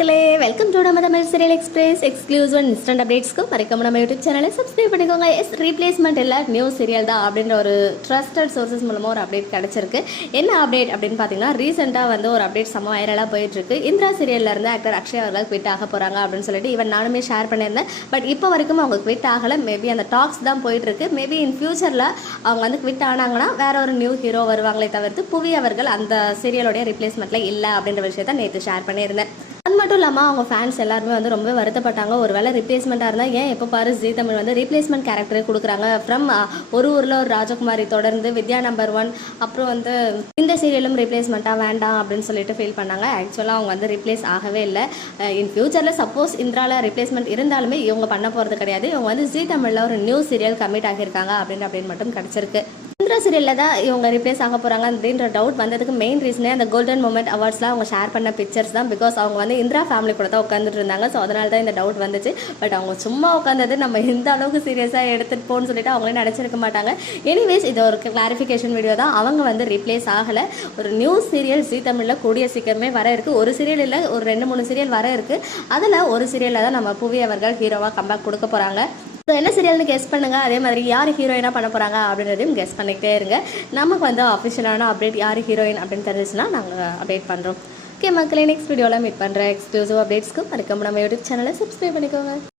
மக்களே welcome to நம்ம Tamil serial express exclusive and instant அப்டேட்ஸ்க்கு மறக்காம நம்ம யூடியூப் சேனலை சப்ஸ்கிரைப் பண்ணிக்கோங்க. எஸ் ரீப்ளேஸ்மெண்ட் இல்லை நியூ சீரியல் தான் அப்படின்ற ஒரு ட்ரஸ்டட் சோர்சஸ் மூலமாக ஒரு அப்டேட் கிடச்சிருக்கு. என்ன அப்டேட் அப்படின்னு பார்த்தீங்கன்னா ரீசெண்டாக வந்து ஒரு அப்டேட் செம்ம வைரலாக போயிட்டுருக்கு. இந்திரா சீரியல்லேருந்து ஆக்டர் அக்ஷய் அவர்கள் குவிட் ஆக போகிறாங்க அப்படின்னு சொல்லிட்டு இவன் நானுமே ஷேர் பண்ணியிருந்தேன். பட் இப்போ வரைக்கும் அவங்க குவிட் ஆகலை. மேபி அந்த டாக்ஸ் தான் போயிட்டுருக்கு. மேபி இன் ஃபியூச்சரில் அவங்க வந்து குவிட் ஆனாங்கன்னா வேற ஒரு நியூ ஹீரோ வருவாங்களே தவிர்த்து புவி அவர்கள் அந்த சீரியலோடைய ரிப்ளேஸ்மெண்ட்டில் இல்லை அப்படின்ற விஷயத்த நேற்று ஷேர் பண்ணியிருந்தேன். அது மட்டும் இல்லாமல் அவங்க ஃபேன்ஸ் எல்லாருமே வந்து ரொம்ப வருத்தப்பட்டாங்க. ஒரு வேளை ரிப்ளேஸ்மெண்ட்டாக இருந்தால் ஏன் எப்போ பாரு ஜி தமிழ் வந்து ரீப்ளேஸ்மெண்ட் கேரக்டர் கொடுக்குறாங்க. ஃப்ரம் ஒரு ஊரில் ஒரு ராஜகுமாரி தொடர்ந்து வித்யா நம்பர் ஒன் அப்புறம் வந்து இந்த சீரியலும் ரீப்ளேஸ்மெண்ட்டாக வேண்டாம் அப்படின்னு சொல்லிட்டு ஃபீல் பண்ணாங்க. ஆக்சுவலாக அவங்க வந்து ரீப்ளேஸ் ஆகவே இல்லை. இன் ஃபியூச்சரில் சப்போஸ் இந்திராவில் ரீப்ளேஸ்மெண்ட் இருந்தாலுமே இவங்க பண்ண போகிறது கிடையாது. இவங்க வந்து ஜி தமிழில் ஒரு நியூ சீரியல் கமிட் ஆகியிருக்காங்க அப்படின்னு அப்படின்னு மட்டும் கிடச்சிருக்கு. இந்திரா சீரியலில் தான் இவங்க ரிப்ளேஸ் ஆக போகிறாங்க அப்படின்ற டவுட் வந்ததுக்கு மெயின் ரீசனே அந்த கோல்டன் மூமெண்ட் அவார்ட்ஸ்லாம் அவங்க ஷேர் பண்ண பிக்சர்ஸ் தான் பிகாஸ் அவங்க வந்து இந்திரா ஃபேமிலி கூட தான் உட்காந்துட்டு இருந்தாங்க. ஸோ அதனால தான் இந்த டவுட் வந்துச்சு. பட் அவங்க சும்மா உட்காந்தது நம்ம இந்த அளவுக்கு சீரியஸாக எடுத்துகிட்டு போகணும்னு சொல்லிட்டு அவங்களே நினச்சிருக்க மாட்டாங்க. எனிவேஸ் இது ஒரு கிளாரிஃபிகேஷன் வீடியோ தான். அவங்க வந்து ரிப்ளேஸ் ஆகலை. ஒரு நியூ சீரியல் ஜி தமிழில் கூடிய சீக்கிரமே வர இருக்குது ஒரு சீரியல் இல்லை ஒரு ரெண்டு மூணு சீரியல் வர இருக்குது அதில் ஒரு சீரியலில் தான் நம்ம புவி அவர்கள் ஹீரோவாக கம்பேக் கொடுக்க போகிறாங்க ஸோ என்ன சீரியல்னு கெஸ் பண்ணுங்க. அதே மாதிரி யார் ஹீரோயினாக பண்ண போகிறாங்க அப்படின்றதையும் கெஸ் பண்ணிக்கிட்டே இருங்க. நமக்கு வந்து அஃபிஷியலான அப்டேட் யார் ஹீரோயின் அப்படின்னு தெரிஞ்சுன்னா நாங்கள் அப்டேட் பண்ணுறோம் ஓகே மக்களே நெக்ஸ்ட் வீடியோவில் மீட் பண்ணுறேன் எக்ஸ்க்ளூசிவ் அப்டேட்ஸ்க்கு மறக்காம நம்ம யூடியூப் சேனலை சப்ஸ்கிரைப் பண்ணிக்கோங்க.